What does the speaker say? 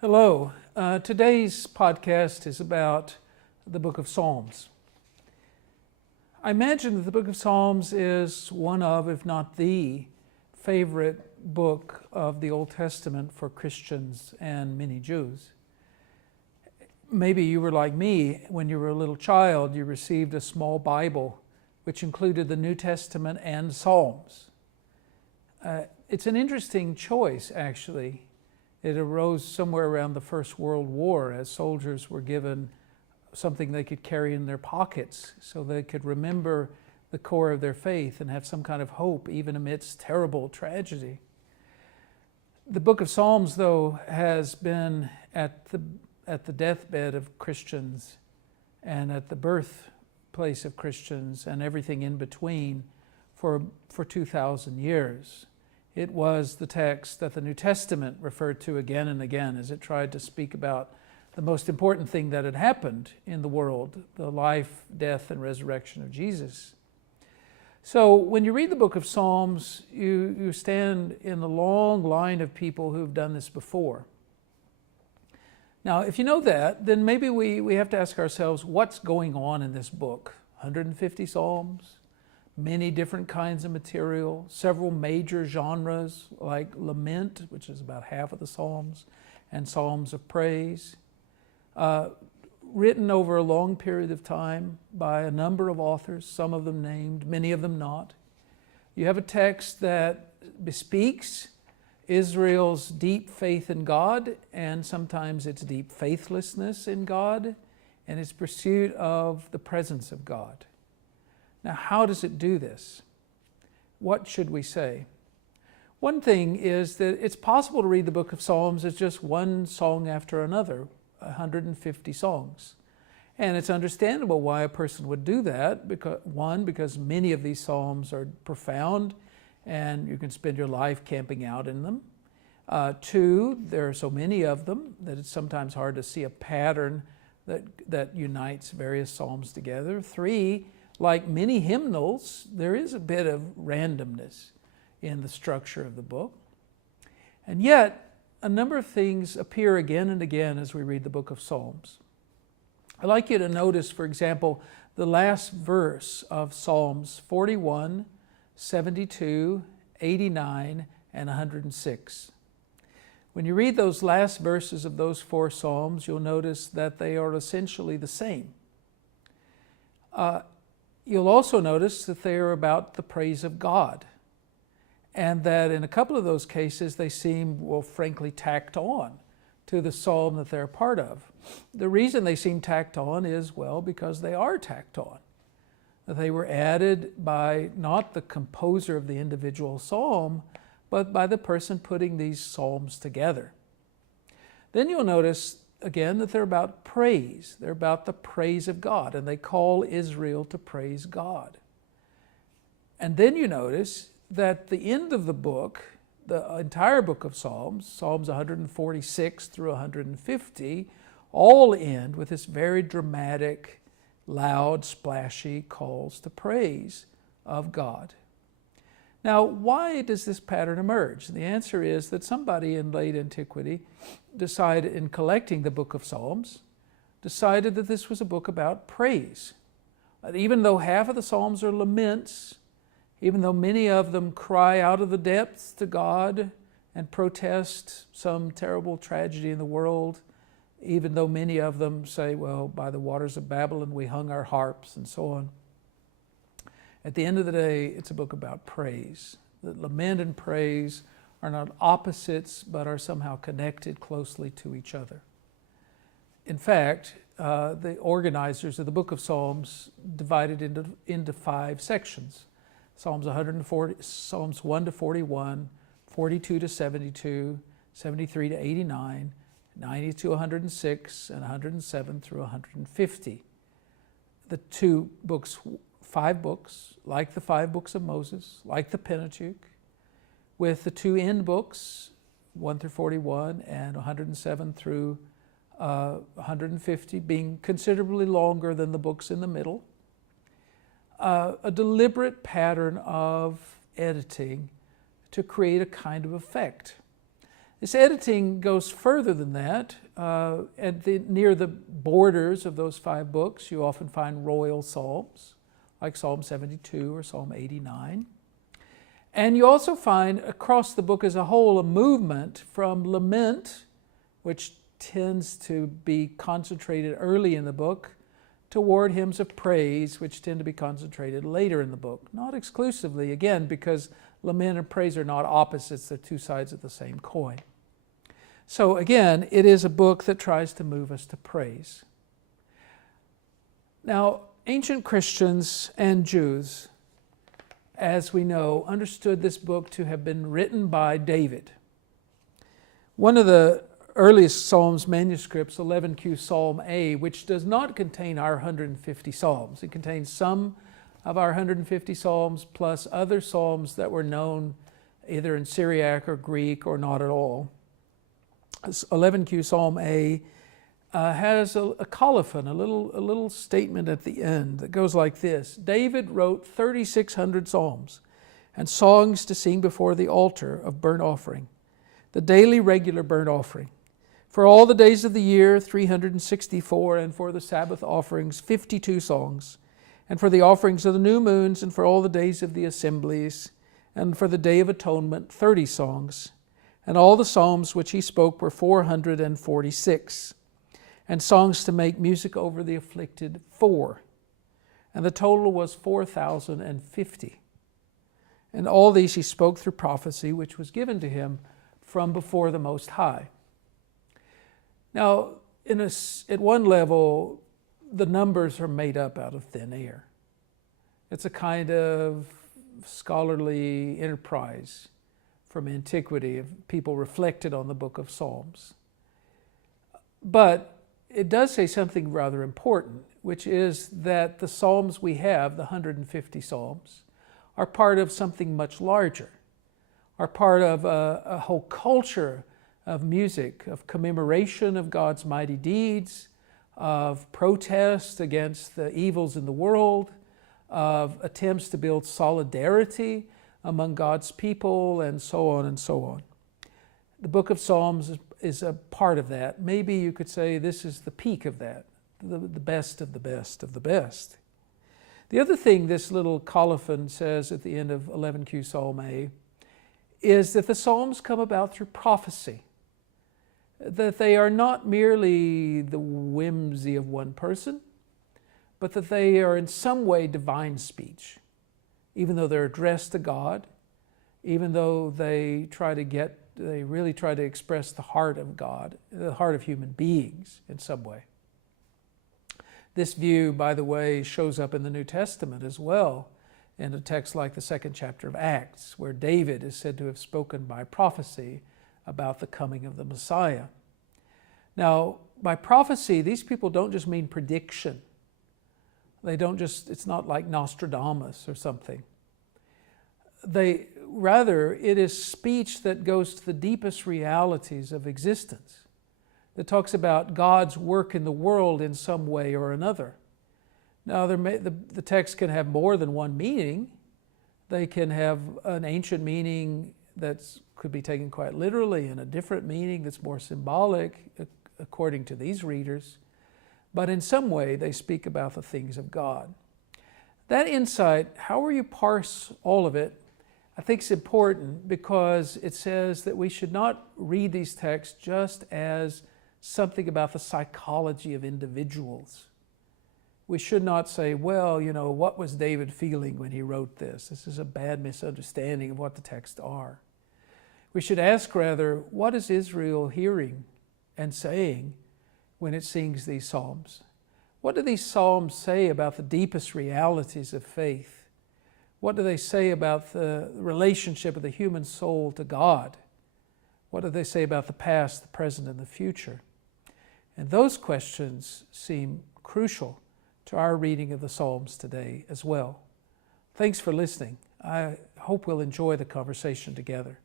Hello. Today's podcast is about the book of Psalms. I imagine that the book of Psalms is one of, if not the, favorite book of the Old Testament for Christians and many Jews. Maybe you were like me. When you were a little child, you received a small Bible which included the New Testament and Psalms. It's an interesting choice, actually. It arose somewhere around the First World War as soldiers were given something they could carry in their pockets so they could remember the core of their faith and have some kind of hope even amidst terrible tragedy. The book of Psalms, though, has been at the deathbed of Christians and at the birthplace of Christians and everything in between for 2,000 years. It was the text that the New Testament referred to again and again as it tried to speak about the most important thing that had happened in the world, the life, death, and resurrection of Jesus. So when you read the book of Psalms, you stand in the long line of people who've done this before. Now, if you know that, then maybe we have to ask ourselves, what's going on in this book? 150 Psalms? Many different kinds of material, several major genres like lament, which is about half of the Psalms, and Psalms of praise, written over a long period of time by a number of authors, some of them named, many of them not. You have a text that bespeaks Israel's deep faith in God, and sometimes its deep faithlessness in God, and its pursuit of the presence of God. Now, how does it do this? What should we say? One thing is that it's possible to read the book of Psalms as just one song after another, 150 songs. And it's understandable why a person would do that, because many of these psalms are profound and you can spend your life camping out in them. Two, there are so many of them that it's sometimes hard to see a pattern that unites various psalms together. Three, like many hymnals, there is a bit of randomness in the structure of the book. And yet, a number of things appear again and again as we read the book of Psalms. I'd like you to notice, for example, the last verse of Psalms 41, 72, 89, and 106. When you read those last verses of those four Psalms, you'll notice that they are essentially the same. You'll also notice that they are about the praise of God, and that in a couple of those cases they seem, well, frankly, tacked on to the psalm that they're part of. The reason they seem tacked on is, well, because they are tacked on. They were added by not the composer of the individual psalm, but by the person putting these psalms together. Then you'll notice again that they're about praise. They're about the praise of God, and they call Israel to praise God. And then you notice that the end of the book, the entire book of Psalms, Psalms 146 through 150, all end with this very dramatic, loud, splashy calls to praise of God. Now, why does this pattern emerge? The answer is that somebody in late antiquity decided, in collecting the book of Psalms, decided that this was a book about praise. Even though half of the Psalms are laments, even though many of them cry out of the depths to God and protest some terrible tragedy in the world, even though many of them say, well, by the waters of Babylon we hung our harps and so on. At the end of the day, it's a book about praise. That lament and praise are not opposites, but are somehow connected closely to each other. In fact, the organizers of the book of Psalms divided into 5 sections. Psalms 1 to 41, 42 to 72, 73 to 89, 90 to 106, and 107 through 150. The 5 books, like the 5 books of Moses, like the Pentateuch, with the 2 end books, 1 through 41 and 107 through 150, being considerably longer than the books in the middle. A deliberate pattern of editing to create a kind of effect. This editing goes further than that. Near the borders of those 5 books, you often find royal psalms, like Psalm 72 or Psalm 89. And you also find across the book as a whole a movement from lament, which tends to be concentrated early in the book, toward hymns of praise, which tend to be concentrated later in the book. Not exclusively, again, because lament and praise are not opposites, they're 2 sides of the same coin. So again, it is a book that tries to move us to praise. Now, ancient Christians and Jews, as we know, understood this book to have been written by David. One of the earliest Psalms manuscripts, 11Q Psalm A, which does not contain our 150 Psalms. It contains some of our 150 Psalms plus other Psalms that were known either in Syriac or Greek or not at all. 11Q Psalm A has a colophon, a little statement at the end that goes like this. David wrote 3,600 psalms and songs to sing before the altar of burnt offering, the daily regular burnt offering. For all the days of the year, 364, and for the Sabbath offerings, 52 songs, and for the offerings of the new moons, and for all the days of the assemblies, and for the Day of Atonement, 30 songs. And all the psalms which he spoke were 446, and songs to make music over the afflicted, 4. And the total was 4,050. And all these he spoke through prophecy, which was given to him from before the Most High. Now, at one level, the numbers are made up out of thin air. It's a kind of scholarly enterprise from antiquity of people reflected on the book of Psalms. But it does say something rather important, which is that the Psalms we have, the 150 Psalms, are part of something much larger, are part of a whole culture of music, of commemoration of God's mighty deeds, of protest against the evils in the world, of attempts to build solidarity among God's people, and so on and so on. The book of Psalms is a part of that. Maybe you could say this is the peak of that, the best of the best of the best. The other thing this little colophon says at the end of 11Q Psalm A is that the Psalms come about through prophecy, that they are not merely the whimsy of one person, but that they are in some way divine speech, even though they're addressed to God, even though they really try to express the heart of God, the heart of human beings in some way. This view, by the way, shows up in the New Testament as well, in a text like the 2nd chapter of Acts, where David is said to have spoken by prophecy about the coming of the Messiah. Now, by prophecy, these people don't just mean prediction. It's not like Nostradamus or something. Rather, it is speech that goes to the deepest realities of existence, that talks about God's work in the world in some way or another. Now, the text can have more than one meaning. They can have an ancient meaning that could be taken quite literally and a different meaning that's more symbolic, according to these readers. But in some way, they speak about the things of God. That insight, however you parse all of it, I think is important because it says that we should not read these texts just as something about the psychology of individuals. We should not say, well, what was David feeling when he wrote this? This is a bad misunderstanding of what the texts are. We should ask rather, what is Israel hearing and saying when it sings these psalms? What do these psalms say about the deepest realities of faith? What do they say about the relationship of the human soul to God? What do they say about the past, the present, and the future? And those questions seem crucial to our reading of the Psalms today as well. Thanks for listening. I hope we'll enjoy the conversation together.